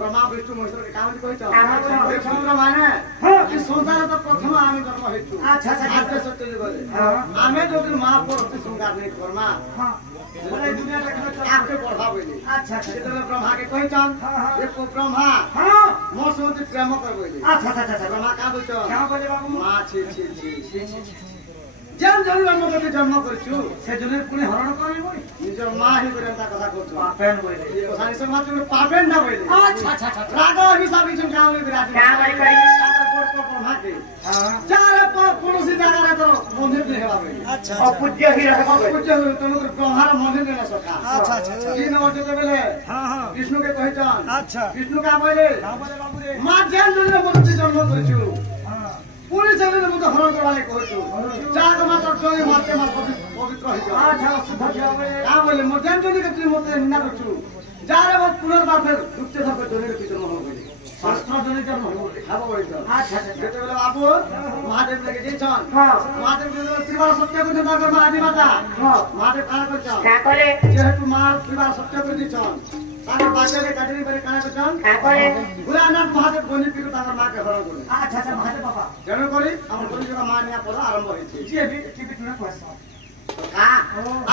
ब्रह्मा विष्णु महेश्वर के काम संसार तो प्रथम आम जन्म आम जो महापुर अति श्रृंगार नहीं कर्मा ब्रह्मा के ब्रह्मा मो से प्रेम कर ब्रह्मा क्या जेन जन जन्म करके जन्म करछु से जने पुणे हरण करबो निजर मां ही करता कथा कहछु पापेन बोले ये कहानी से मात्र पापेन ना बोले अच्छा राग हिसाब से गांव में विराज क्या भाई करी को ब्रह्मा के चार पड़ोसी जगह रे तो मंदिर ले हेबा बोले अच्छा अपूज्य ही रखबो अपूज्य तो ब्रह्मा रे मंदिर ले ना सका अच्छा तीन वर्ष के बेले हां विष्णु के कहचन अच्छा विष्णु का बोले बाबू रे मां जेन जन मूर्ति जन्म करछु पूरी जगह में हरण करवाले कहछु जाग मात्र जोई माते मार पवित्र है अच्छा शुद्ध जावे का बोले मर्जन जोनी के मते निना करछु जारे वो पुनर्बार फिर दुष्ट सब जोनी के जन्म हो गई शास्त्र जोनी जन्म हो गई खाबो बोले अच्छा जेते बेले बाबू महादेव लगे जेछन महादेव के त्रिवार सत्य को जनता कर आदि माता महादेव का करछ का करे जेहेतु मार त्रिवार सत्य को जेछन ताकर बाचे के काटरी पर काना करछन का करे गुरानाथ महादेव बनि पिको ताकर मां के हरण करे अच्छा महादेव बाबा जन करी हम कोनी जगह मां निया पद आरंभ होई छी जी भी टीवी न कहस का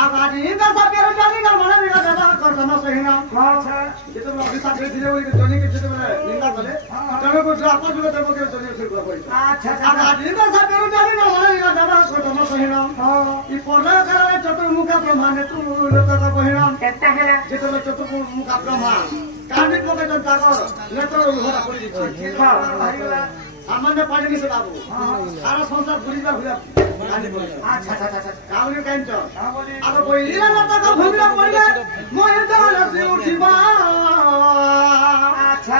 आ बाजी इंदा सब के जानी का मन निका दादा कर जन सही ना अच्छा ये तो अभिशाप दे दिले बोली जोनी के जेते बेले निंदा करे जन को आपन जो देबो के जोनी फिर को पड़ी अच्छा आ बाजी इंदा सब के जानी का मन निका दादा कर जन सही ना ई पढ़े करे चतुर्मुखा ब्रह्मा ने तू लोक का बहिना केता है जेते चतुर्मुखा ब्रह्मा कांडी को के जनता कर लेतर होरा पड़ी छी सामान्य पानी से बाबू सारा संसार भूली जा भूला अच्छा कावली काइन छ अब कोई लीला लता का भूला पड़े मोहे जान से उठिबा अच्छा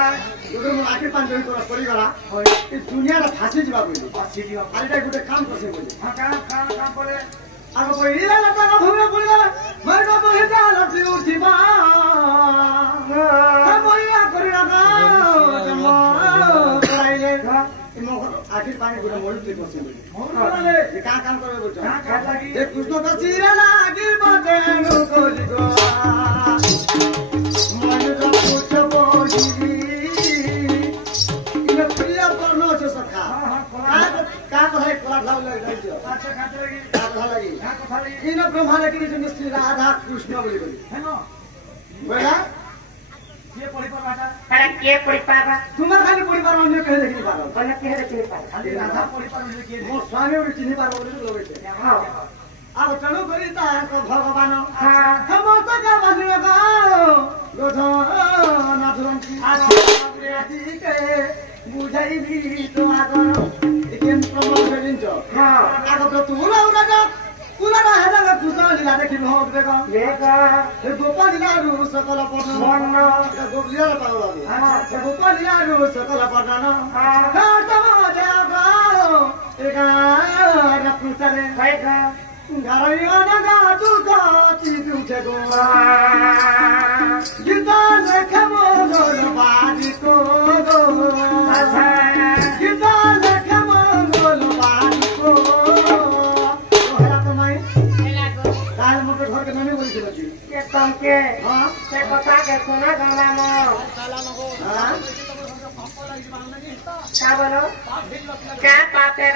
गुरु आके पांच जोई तोरा पड़ी गला ई दुनिया रा फांसी जीवा बोली फांसी जीवा आइटा गुटे काम करसे बोली हां काम बोले अब कोई लीला लता का भूला पड़े मोहे तो मोहे जान से उठिबा मोहिया करी लगा जमा कराइले आखिर पानी गुड़ा मोड़ से बसे बोले ये का काम करे बोल का लागी ये कृष्ण का सिरा लागी बदेनु कोली गो मन तो पूछ बोली इन प्रिय परनो से सखा का कहे कोला लाव लग जाई छ अच्छा का लगी इन ब्रह्मा लगी जो श्री राधा कृष्ण बोली है ना बोला के परिवार बाटा अरे के परिवार तुम्हारा खाली परिवार अन्य कहे देखि पारो कने के देखि पारो खाली राधा परिवार अन्य के मो स्वामी और चिन्ह पारो बोले लोगे छे हां अब चलो करी ता को भगवान हां हम तो का बजने का गोधो नाथरम की आदि के बुझाई भी तो आगर एकेन प्रमाण करिन छ हां आगो तो तुला उरा पूरा राजा का कृष्ण लीला देखि बहुत देखा ये गोपाल लीला रु सकल पठन गोपाल लीला पावला हां गोपाल लीला रु सकल पठन तम जागा एका रपुसरे कैका घरया न गातु काति तुझे गो गीता लेखे मोर बाजी को गो गीता लेखे मोर बाजी को घर के नने बोली के तम के हां से पता के सुना गाना में हां क्या बोलो क्या पापे